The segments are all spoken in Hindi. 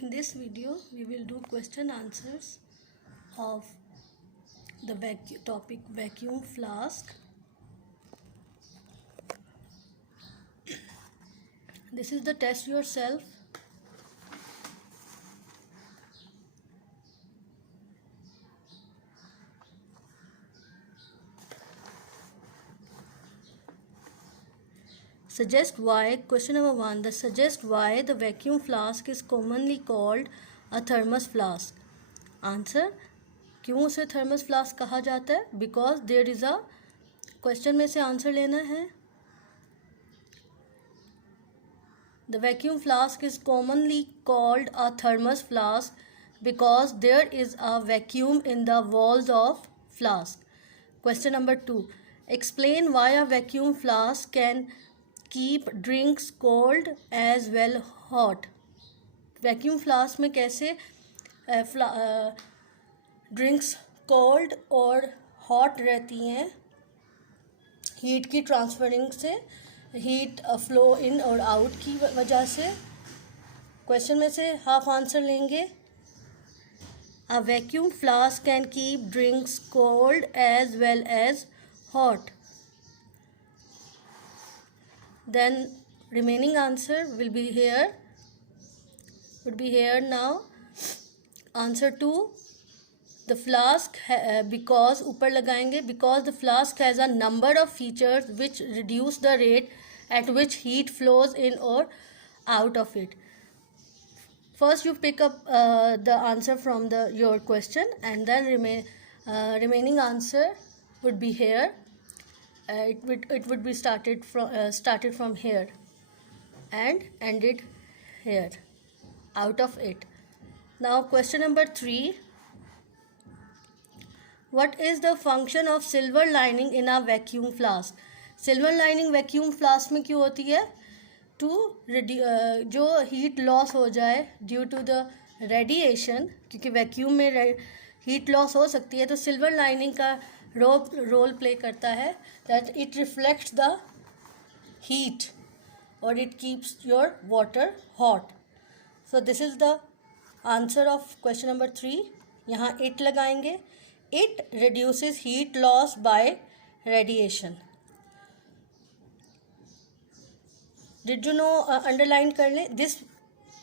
In this video, we will do question answers of the topic vacuum flask. This is the test yourself. Suggest why, question number 1, suggest why the vacuum flask is commonly called a thermos flask. Answer, क्यों उसे थर्मस फ्लास्क कहा जाता है? Because there is a question में से आंसर लेना है. The vacuum flask is commonly called a thermos flask because there is a vacuum in the walls of flask. Question number 2, explain why a vacuum flask can keep drinks cold as well hot. Vacuum flask में कैसे ड्रिंक्स कोल्ड और हॉट रहती हैं हीट की ट्रांसफरिंग से, हीट फ्लो इन और आउट की वजह से. क्वेश्चन में से हाफ आंसर लेंगे. A vacuum flask can keep drinks cold as well as hot. Then remaining answer will be here, now. Answer 2, the flask because ऊपर लगाएंगे, because the flask has a number of features which reduce the rate at which heat flows in or out of it. First you pick up the answer from your question, and then remaining answer would be here. It would be started from here and ended here, out of it. Now question number 3, what is the function of silver lining in a vacuum flask? Silver lining vacuum flask में क्यों होती है? To जो heat loss हो जाए due to the radiation, क्योंकि vacuum में heat loss हो सकती है, तो silver lining का रोल प्ले करता है that it reflects the heat or it keeps your water hot. So this is the answer of question number 3. यहाँ it लगाएंगे. It reduces heat loss by radiation. Did you know? Underline कर लें. This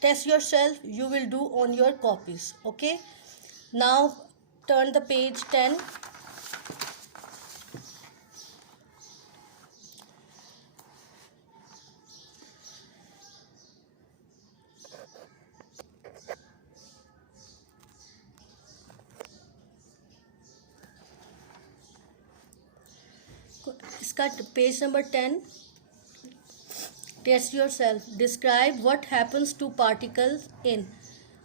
test yourself you will do on your copies. Okay. Now turn the page 10. इसका page number 10. Test yourself. Describe what happens to particles in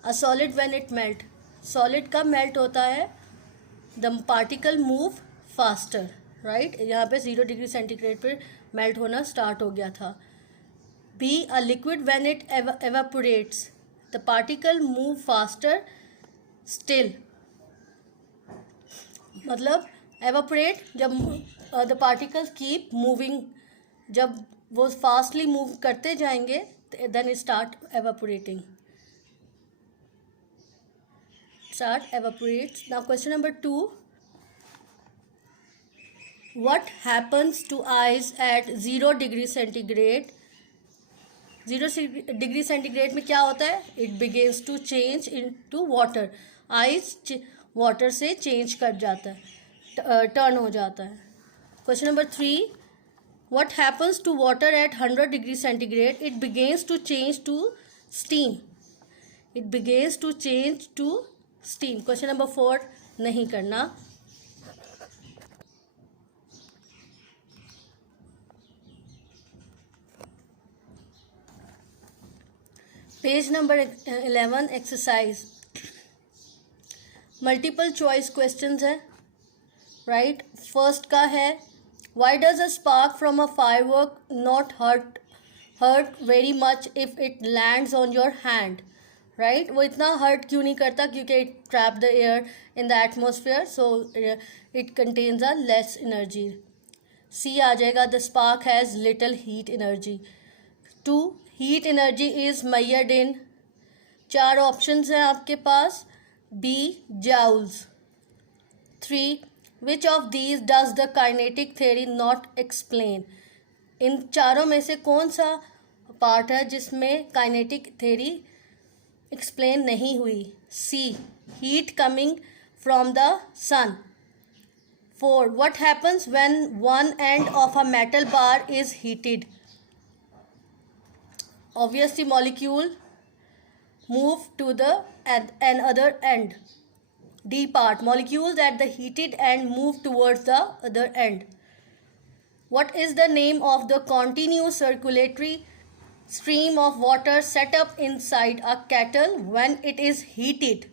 a solid when it melt. Solid कब मेल्ट होता है? The particle move faster. Right, यहाँ पे 0 डिग्री सेंटीग्रेड पर मेल्ट होना स्टार्ट हो गया था. B, a liquid when it evaporates. The particle move faster still. मतलब एवापोरेट जब द पार्टिकल्स कीप मूविंग, जब वो फास्टली मूव करते जाएंगे then it start एवापोरेटिंग. Now question number 2, what happens to ice at 0 degree centigrade. 0 degree centigrade में क्या होता है? It begins to change into water. Ice water से चेंज कर जाता है, टर्न हो जाता है. Question number 3, what happens to water at 100 degree centigrade? It begins to change to steam. Question number 4 नहीं करना. Page number 11, exercise. Multiple choice questions है. Right, first का है, why does a spark from a firework not hurt very much if it lands on your hand? Right, वो इतना hurt क्यों नहीं करता? क्योंकि it trap the air in the atmosphere, so it contains a less energy. C आ जाएगा, the spark has little heat energy. 2, heat energy is measured in 4 options हैं आपके पास. B joules. 3. Which of these does the kinetic theory not explain. इन चारों में से कौन सा पार्ट है जिसमें काइनेटिक थ्योरी एक्सप्लेन नहीं हुई. C heat coming from the sun. 4. What happens when one end of a metal bar is heated? Obviously, molecule move to the another end. D part. Molecules at the heated end move towards the other end. What is the name of the continuous circulatory stream of water set up inside a kettle when it is heated?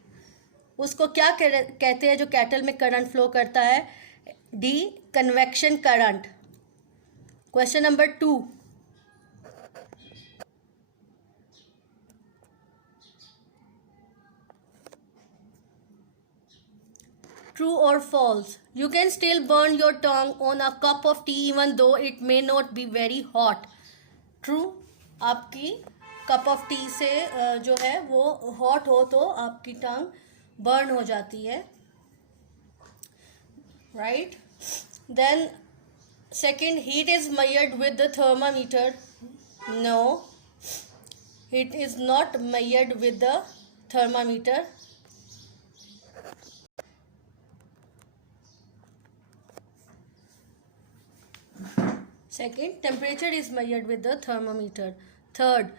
उसको क्या कहते हैं जो केटल में करंट फ्लो करता है. D convection current. Question number 2. True or false? You can still burn your tongue on a cup of tea even though it may not be very hot. True. आपकी कप ऑफ टी से जो है वो हॉट हो तो आपकी टंग बर्न हो जाती है. Right? Then second, heat is measured with the thermometer. No, it is not measured with the thermometer. Second, temperature is measured with the thermometer. Third,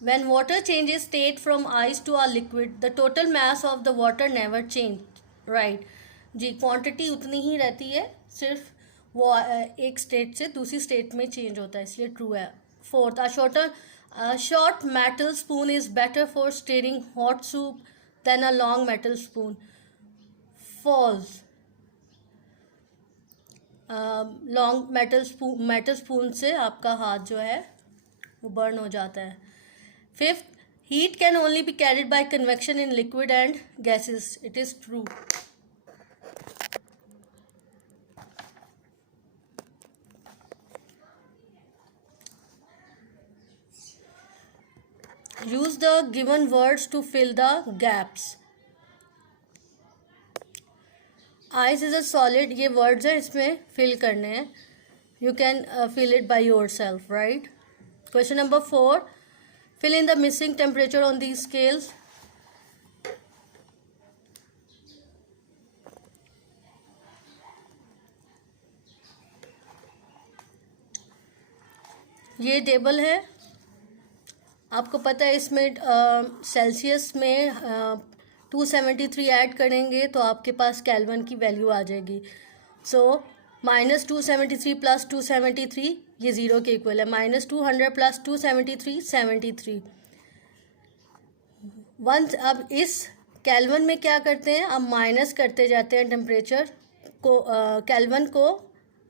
when water changes state from ice to a liquid, the total mass of the water never change. Right? Ji, quantity उतनी ही रहती है, सिर्फ वो एक स्टेट से दूसरी स्टेट में चेंज होता है, इसलिए ट्रू है. Fourth, a short metal spoon is better for stirring hot soup than a long metal spoon. False. Long metal spoon से आपका हाथ जो है वो बर्न हो जाता है. Fifth, heat can only be carried by convection in liquid and gases. It is true. Use the given words to fill the gaps. Ice is a solid. ये words हैं, इसमें fill करने हैं. You can fill it by yourself, right? Question number 4. Fill in the missing temperature on these scales. ये टेबल है, आपको पता है इसमें सेल्सियस में 273 ऐड करेंगे तो आपके पास केल्विन की वैल्यू आ जाएगी. सो -273 + 273 ये 0 के इक्वल है. -200 + 273 73. वंस अब इस केल्विन में क्या करते हैं, अब माइनस करते जाते हैं टेम्परेचर को. केल्विन को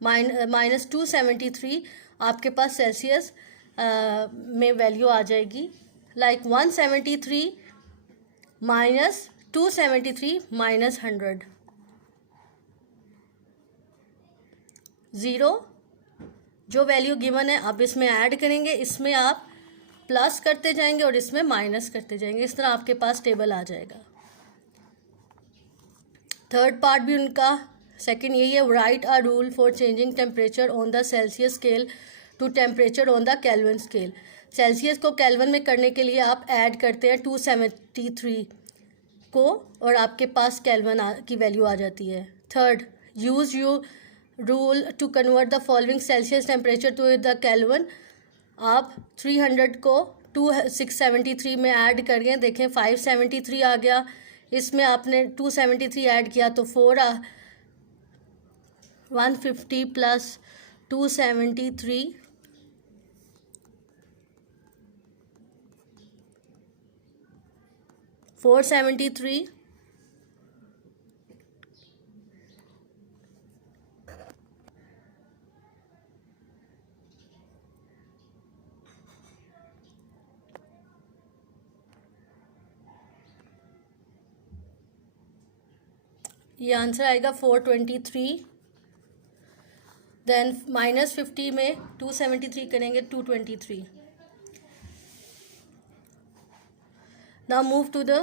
-273 आपके पास सेल्सियस में वैल्यू आ जाएगी. लाइक 173 - 273 - 100. 0 जो वैल्यू गिवन है अब इसमें ऐड करेंगे, इसमें आप प्लस करते जाएंगे और इसमें माइनस करते जाएंगे. इस तरह आपके पास टेबल आ जाएगा. थर्ड पार्ट भी उनका सेकंड यही है. Write a rule for changing temperature on the Celsius scale to temperature on the Kelvin scale. Celsius को केल्विन में करने के लिए आप ऐड करते हैं 273 को और आपके पास केल्विन की वैल्यू आ जाती है. Third, use you rule to convert the following Celsius temperature to the Kelvin. आप 300 को 673 में ऐड करिए, देखें 573 आ गया. इसमें आपने 273 ऐड किया तो 150 + 273 473. ये आंसर आएगा 423. देन -50 में 273 करेंगे 223. Now move to the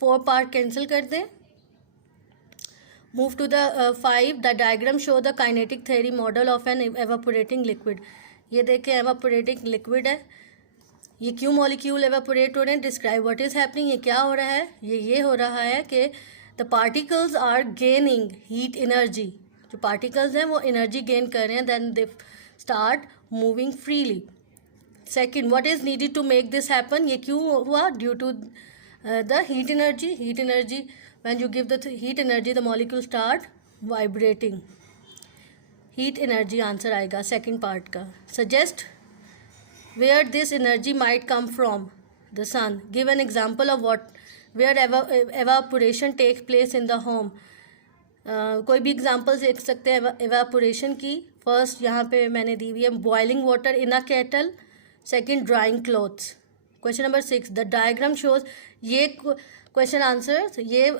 4 part cancel कर दें. Move to the 5. The diagram show the kinetic theory model of an evaporating liquid. ये देखें एवापोरेटिंग लिक्विड है, ये क्यों मॉलिक्यूल एवापोरेट हो रहे हैं. Describe what is happening. ये क्या हो रहा है, ये हो रहा है कि the particles are gaining heat energy. जो पार्टिकल्स हैं वो एनर्जी गेन कर रहे हैं, then they start moving freely. Second, what is needed to make this happen. ये क्यों हुआ, due to the heat energy. Heat energy, when you give the heat energy the molecule start vibrating. Heat energy answer आएगा सेकेंड पार्ट का. Suggest where this energy might come from. The sun. Give an example of where evaporation takes place in the home. कोई भी एग्जांपल देख सकते हैं एवापोरेशन की. फर्स्ट यहाँ पे मैंने दी हुई है boiling water in a kettle. Second, drawing clothes. Question number 6. The diagram shows. ये क्वेश्चन आंसर, ये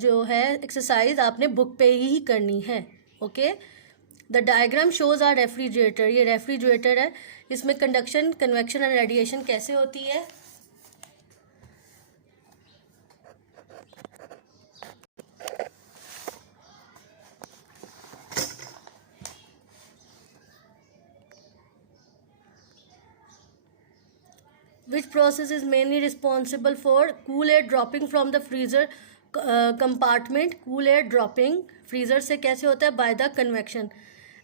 जो है एक्सरसाइज आपने बुक पे ही करनी है. Okay. The diagram shows are refrigerator. ये रेफ्रिजरेटर है, इसमें कंडक्शन, कन्वेक्शन एंड रेडिएशन कैसे होती है. Which process is mainly responsible for cool air dropping from the freezer compartment. Cool air dropping freezer से कैसे होता है, by the convection.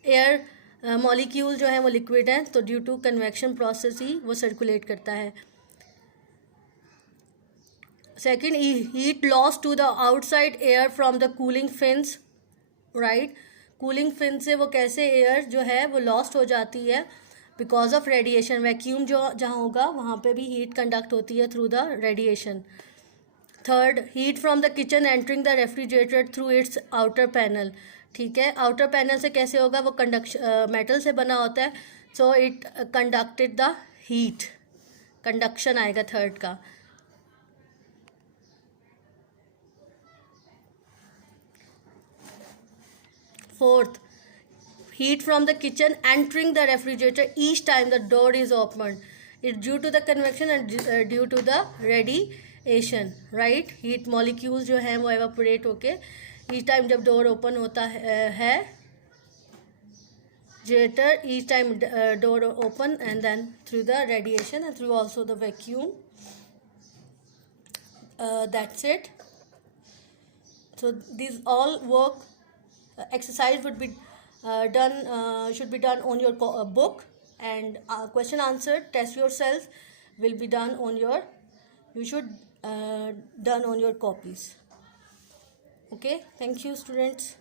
Air molecule जो है वो लिक्विड है, तो ड्यू टू कन्वेक्शन प्रोसेस ही वो सर्कुलेट करता है. Second, heat loss to the outside air from the cooling fins. Right, cooling fin से वो कैसे एयर जो है वो लॉस्ट हो जाती है बिकॉज ऑफ रेडिएशन. वैक्यूम जो जहाँ होगा वहाँ पे भी हीट कंडक्ट होती है through the radiation. Third, heat from the kitchen entering the refrigerator through it's outer panel. ठीक है, आउटर पैनल से कैसे होगा, वो कंडक्शन मेटल से बना होता है, so it conducted the heat. Conduction आएगा थर्ड का. Fourth, heat from the kitchen entering the refrigerator each time the door is open. It due to the convection and due to the radiation. Right, heat molecules जो हैं वो एवापोरेट होके ईच टाइम जब डोर ओपन होता है generator, each time door open and then through the radiation and through also the vacuum. That's it. So these all work exercise would be done should be done on your book, and question answer test yourself will be done on your, you should done on your copies. Okay, thank you students.